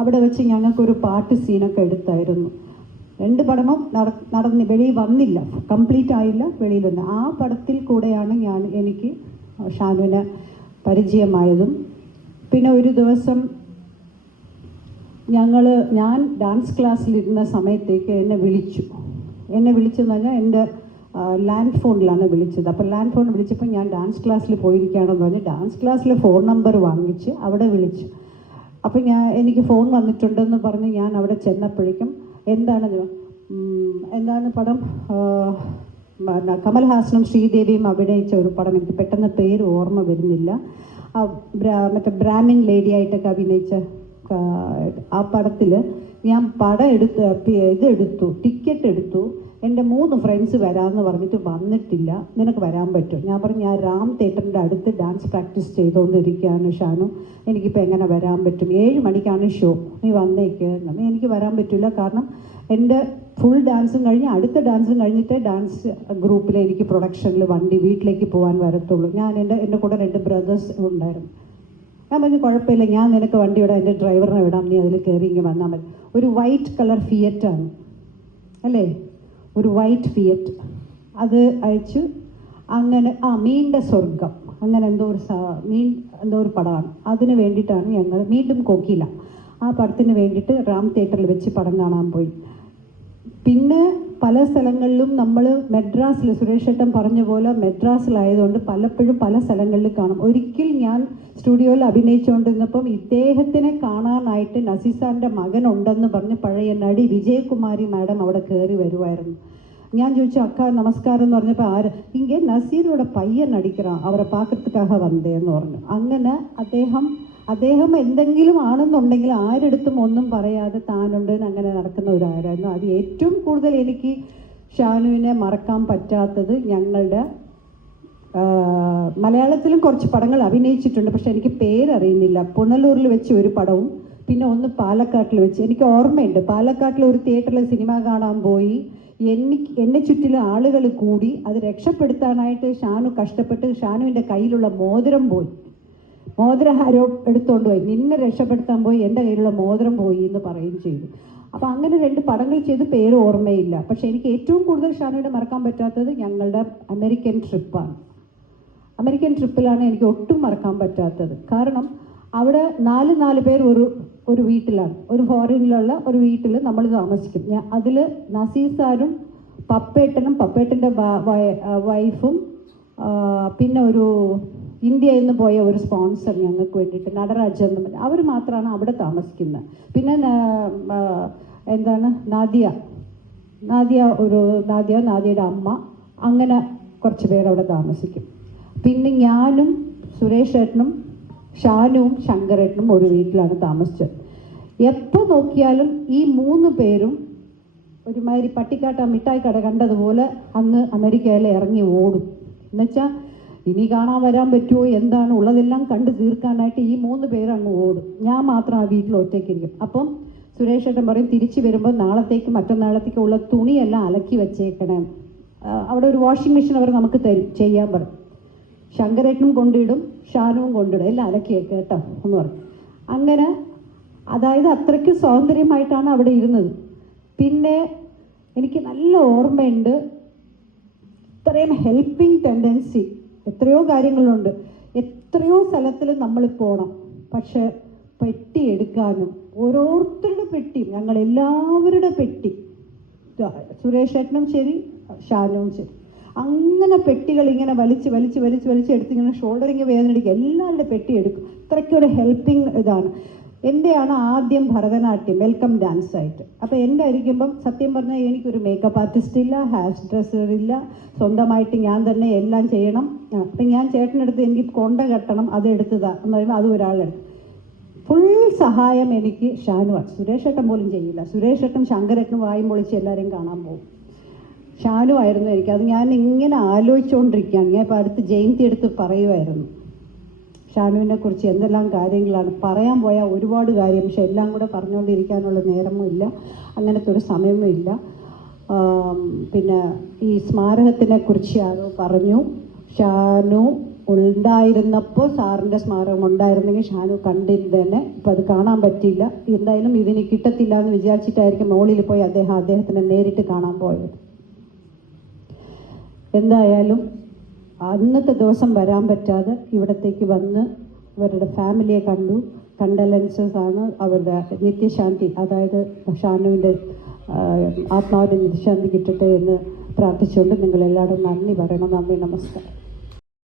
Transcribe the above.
അവിടെ വെച്ച് ഞങ്ങൾക്കൊരു പാട്ട് സീനൊക്കെ എടുത്തായിരുന്നു. രണ്ട് പടമും നട നടന്ന് വെളിയിൽ വന്നില്ല. കംപ്ലീറ്റ് ആയില്ല വെളിയിൽ വന്ന്. ആ പടത്തിൽ കൂടെയാണ് ഞാൻ എനിക്ക് ഷാനുവിനെ പരിചയമായതും. പിന്നെ ഒരു ദിവസം ഞങ്ങൾ ഞാൻ ഡാൻസ് ക്ലാസ്സിലിരുന്ന സമയത്തേക്ക് എന്നെ വിളിച്ചു. എന്നെ വിളിച്ചെന്ന് പറഞ്ഞാൽ എന്റെ ലാൻഡ് ഫോണിലാണ് വിളിച്ചത്. അപ്പോൾ ലാൻഡ് ഫോൺ വിളിച്ചപ്പോൾ ഞാൻ ഡാൻസ് ക്ലാസ്സിൽ പോയിരിക്കുകയാണെന്ന് പറഞ്ഞ് ഡാൻസ് ക്ലാസ്സിലെ ഫോൺ നമ്പർ വാങ്ങിച്ച് അവിടെ വിളിച്ചു. അപ്പോൾ ഞാൻ എനിക്ക് ഫോൺ വന്നിട്ടുണ്ടെന്ന് പറഞ്ഞ് ഞാൻ അവിടെ ചെന്നപ്പോഴേക്കും എന്താണ് എന്താണ് പടം? കമൽഹാസനും ശ്രീദേവിയും അഭിനയിച്ച ഒരു പടം. എനിക്ക് പെട്ടെന്ന് പേര് ഓർമ്മ വരുന്നില്ല. ആ മറ്റേ ബ്രാഹ്മിൻ ലേഡി ആയിട്ടൊക്കെ അഭിനയിച്ച ആ, പടത്തിൽ ഞാൻ പടം എടുത്ത് ഇത് എടുത്തു ടിക്കറ്റ് എടുത്തു. എന്റെ മൂന്ന് ഫ്രണ്ട്സ് വരാമെന്ന് പറഞ്ഞിട്ട് വന്നിട്ടില്ല. നിനക്ക് വരാൻ പറ്റും ഞാൻ പറഞ്ഞു ഞാൻ രാം തിയേറ്ററിന്റെ അടുത്ത് ഡാൻസ് പ്രാക്ടീസ് ചെയ്തുകൊണ്ടിരിക്കുകയാണ് ഷാനു. എനിക്കിപ്പോൾ എങ്ങനെ വരാൻ പറ്റും? ഏഴ് മണിക്കാണ് ഷോ നീ വന്നേക്ക്. എനിക്ക് വരാൻ പറ്റില്ല കാരണം എന്റെ ഫുൾ ഡാൻസും കഴിഞ്ഞ് അടുത്ത ഡാൻസും കഴിഞ്ഞിട്ട് ഡാൻസ് ഗ്രൂപ്പിൽ എനിക്ക് പ്രൊഡക്ഷനിൽ വണ്ടി വീട്ടിലേക്ക് പോകാൻ വരത്തുള്ളൂ. ഞാൻ എന്റെ എന്റെ കൂടെ രണ്ട് ബ്രദേഴ്സ് ഉണ്ടായിരുന്നു. ഞാൻ പറഞ്ഞു കുഴപ്പമില്ല. ഞാൻ നിനക്ക് വണ്ടി വിടാം. എന്റെ ഡ്രൈവറിനെ വിടാം. നീ അതിൽ കയറി ഇങ്ങനെ വന്നാൽ മതി. ഒരു വൈറ്റ് കളർ ഫിയറ്റാണ് അല്ലേ? ഒരു വൈറ്റ് ഫിയറ്റ് അത് അയച്ചു അങ്ങനെ ആ മീന്റെ സ്വർഗം അങ്ങനെ എന്തോ ഒരു മീൻ എന്തോ ഒരു പടമാണ്. അതിന് വേണ്ടിയിട്ടാണ് ഞങ്ങൾ വീണ്ടും കോക്കില. ആ പടത്തിന് വേണ്ടിയിട്ട് റാം തിയേറ്ററിൽ വെച്ച് പടം കാണാൻ പോയി. പിന്നെ പല സ്ഥലങ്ങളിലും നമ്മൾ മെഡ്രാസിൽ സുരേഷേട്ടൻ പറഞ്ഞ പോലെ മെഡ്രാസിലായതുകൊണ്ട് പലപ്പോഴും പല സ്ഥലങ്ങളിൽ കാണും. ഒരിക്കൽ ഞാൻ സ്റ്റുഡിയോയിൽ അഭിനയിച്ചുകൊണ്ടിരുന്നപ്പം ഇദ്ദേഹത്തിനെ കാണാനായിട്ട് നസീസാറിന്റെ മകനുണ്ടെന്ന് പറഞ്ഞ് പഴയ നടി വിജയകുമാരി മാഡം അവിടെ കയറി വരുമായിരുന്നു ഞാൻ ചോദിച്ചു അക്ക നമസ്കാരം എന്ന് പറഞ്ഞപ്പോൾ ആര്? ഇങ്ങനെ നസീറോടെ പയ്യൻ അടിക്കണം അവരെ പാക്കത്തുക്കാഹ വന്നേ എന്ന് പറഞ്ഞു. അങ്ങനെ അദ്ദേഹം അദ്ദേഹം എന്തെങ്കിലും ആണെന്നുണ്ടെങ്കിൽ ആരെടുത്തും ഒന്നും പറയാതെ താനുണ്ട് അങ്ങനെ നടക്കുന്ന ഒരാളായിരുന്നു. അത് ഏറ്റവും കൂടുതൽ എനിക്ക് ഷാനുവിനെ മറക്കാൻ പറ്റാത്തത് ഞങ്ങളുടെ മലയാളത്തിലും കുറച്ച് പടങ്ങൾ അഭിനയിച്ചിട്ടുണ്ട്. പക്ഷെ എനിക്ക് പേരറിയുന്നില്ല. പുനലൂരിൽ വെച്ച് ഒരു പടവും പിന്നെ ഒന്ന് പാലക്കാട്ടിൽ വെച്ച്. എനിക്ക് ഓർമ്മയുണ്ട്. പാലക്കാട്ടിൽ ഒരു തിയേറ്ററിൽ സിനിമ കാണാൻ പോയി. എനിക്ക് എന്നെ ചുറ്റിലെ ആളുകൾ കൂടി. അത് രക്ഷപ്പെടുത്താനായിട്ട് ഷാനു കഷ്ടപ്പെട്ട് ഷാനുവിന്റെ കയ്യിലുള്ള മോതിരം പോയി. മോതിരം ആരോ എടുത്തോണ്ട് പോയി. നിന്നെ രക്ഷപ്പെടുത്താൻ പോയി എന്റെ കയ്യിലുള്ള മോതിരം പോയി എന്ന് പറയുകയും ചെയ്തു. അപ്പം അങ്ങനെ രണ്ട് പടങ്ങൾ ചെയ്ത് പേര് ഓർമ്മയില്ല. പക്ഷെ എനിക്ക് ഏറ്റവും കൂടുതൽ ഷാനയുടെ മറക്കാൻ പറ്റാത്തത് ഞങ്ങളുടെ അമേരിക്കൻ ട്രിപ്പാണ്. അമേരിക്കൻ ട്രിപ്പിലാണ് എനിക്ക് ഒട്ടും മറക്കാൻ പറ്റാത്തത്. കാരണം അവിടെ നാല് നാല് പേർ ഒരു ഒരു വീട്ടിലാണ്. ഒരു ഫോറിനിലുള്ള ഒരു വീട്ടിൽ നമ്മൾ താമസിക്കും. ഞാൻ അതിൽ നസീസാരും പപ്പേട്ടനും പപ്പേട്ടന്റെ വൈഫും പിന്നെ ഒരു ഇന്ത്യയിൽ നിന്ന് പോയ ഒരു സ്പോൺസർ ഞങ്ങൾക്ക് വേണ്ടിയിട്ട് നടരാജൻ അവർ മാത്രമാണ് അവിടെ താമസിക്കുന്നത് പിന്നെ എന്താണ് നാദിയ. നാദിയ ഒരു നാദിയ നാദിയയുടെ അമ്മ അങ്ങനെ കുറച്ച് പേർ അവിടെ താമസിക്കും. പിന്നെ ഞാനും സുരേഷ് ഏട്ടനും ഷാനുവും ശങ്കരേട്ടനും ഒരു വീട്ടിലാണ് താമസിച്ചത്. എപ്പോൾ നോക്കിയാലും ഈ മൂന്ന് പേരും ഒരുമാതിരി പട്ടിക്കാട്ട മിഠായി കട കണ്ടതുപോലെ അന്ന് അമേരിക്കയിൽ ഇറങ്ങി ഓടും. എന്നുവെച്ചാൽ ഇനി കാണാൻ വരാൻ പറ്റുമോ എന്താണ് ഉള്ളതെല്ലാം കണ്ടു തീർക്കാനായിട്ട് ഈ മൂന്ന് പേരങ്ങ് ഓടും. ഞാൻ മാത്രം ആ വീട്ടിൽ ഒറ്റയ്ക്കിരിക്കും. അപ്പം സുരേഷ് ഏട്ടൻ പറയും തിരിച്ചു വരുമ്പോൾ നാളത്തേക്ക് മറ്റന്നാളത്തേക്ക് ഉള്ള തുണിയെല്ലാം അലക്കി വെച്ചേക്കണം. അവിടെ ഒരു വാഷിംഗ് മെഷീൻ അവർ നമുക്ക് തരും ചെയ്യാൻ പറയും. ശങ്കരേട്ടനും കൊണ്ടിടും ഷാനുവും കൊണ്ടിടും എല്ലാം അലക്കിയേക്ക് കേട്ടോ എന്ന് പറഞ്ഞു അങ്ങനെ അതായത് അത്രയ്ക്ക് സ്വാതന്ത്ര്യമായിട്ടാണ് അവിടെ ഇരുന്നത്. പിന്നെ എനിക്ക് നല്ല ഓർമ്മയുണ്ട് ഇത്രയും ഹെൽപ്പിംഗ് ടെൻഡൻസി എത്രയോ കാര്യങ്ങളുണ്ട്. എത്രയോ സ്ഥലത്തിൽ നമ്മൾ പോകണം പക്ഷെ പെട്ടി എടുക്കാനും ഓരോരുത്തരുടെ പെട്ടി ഞങ്ങൾ എല്ലാവരുടെ പെട്ടി സുരേഷ് ഏട്ടനും ശരി ഷാനവും ശരി. അങ്ങനെ പെട്ടികൾ ഇങ്ങനെ വലിച്ച് വലിച്ച് വലിച്ച് വലിച്ച് എടുത്ത് ഇങ്ങനെ ഷോൾഡറിങ് വേദനടിക്കുക എല്ലാവരുടെ പെട്ടി എടുക്കും. ഇത്രയ്ക്കൊരു ഹെൽപ്പിംഗ് ഇതാണ്. എന്റെയാണ് ആദ്യം ഭരതനാട്യം വെൽക്കം ഡാൻസ് ആയിട്ട്. അപ്പോൾ എന്റെ ആയിരിക്കുമ്പം സത്യം പറഞ്ഞാൽ എനിക്കൊരു മേക്കപ്പ് ആർട്ടിസ്റ്റ് ഇല്ല ഹെയർ ഡ്രസ്സർ ഇല്ല സ്വന്തമായിട്ട് ഞാൻ തന്നെ എല്ലാം ചെയ്യണം. അപ്പം ഞാൻ ചേട്ടനെടുത്ത് എനിക്ക് കൊണ്ട കെട്ടണം അത് എടുത്തതാ എന്ന് പറയുമ്പോൾ അത് ഒരാളെടുത്ത് ഫുൾ സഹായം എനിക്ക് ഷാനുവാണ് സുരേഷ് ഏട്ടൻ പോലും ചെയ്യില്ല. സുരേഷ് ഏട്ടൻ ശങ്കരേട്ടനും വായും പൊളിച്ച് എല്ലാവരെയും കാണാൻ പോകും. ഷാനു ആയിരുന്നു എനിക്ക്. അത് ഞാൻ ഇങ്ങനെ ആലോചിച്ചുകൊണ്ടിരിക്കുകയാണ് ഞാൻ ഇപ്പോൾ അടുത്ത് ജയന്തി എടുത്ത് പറയുമായിരുന്നു ഷാനുവിനെ കുറിച്ച് എന്തെല്ലാം കാര്യങ്ങളാണ്? പറയാൻ പോയാൽ ഒരുപാട് കാര്യം. പക്ഷെ എല്ലാം കൂടെ പറഞ്ഞുകൊണ്ടിരിക്കാനുള്ള നേരമും ഇല്ല. അങ്ങനത്തെ ഒരു സമയമൊന്നും ഇല്ല. പിന്നെ ഈ സ്മാരകത്തിനെ കുറിച്ച് ആരോ പറഞ്ഞു. ഷാനു ഉണ്ടായിരുന്നപ്പോൾ സാറിന്റെ സ്മാരകം ഉണ്ടായിരുന്നെങ്കിൽ ഷാനു കണ്ടിരുന്നതന്നെ ഇപ്പം അത് കാണാൻ പറ്റിയില്ല. എന്തായാലും ഇതിന് കിട്ടത്തില്ല എന്ന് വിചാരിച്ചിട്ടായിരിക്കും മോളിൽ പോയി അദ്ദേഹം അദ്ദേഹത്തിനെ നേരിട്ട് കാണാൻ പോയത്. എന്തായാലും അന്നത്തെ ദിവസം വരാൻ പറ്റാതെ ഇവിടത്തേക്ക് വന്ന് ഇവരുടെ ഫാമിലിയെ കണ്ടു. കണ്ടലൻസസ് ആണ് അവരുടെ നിത്യശാന്തി അതായത് ഷാനുവിന്റെ ആത്മാവിന്റെ നിത്യശാന്തി കിട്ടട്ടെ എന്ന് പ്രാർത്ഥിച്ചുകൊണ്ട് നിങ്ങളെല്ലാവരും നന്ദി പറയണം. നന്ദി നമസ്കാരം.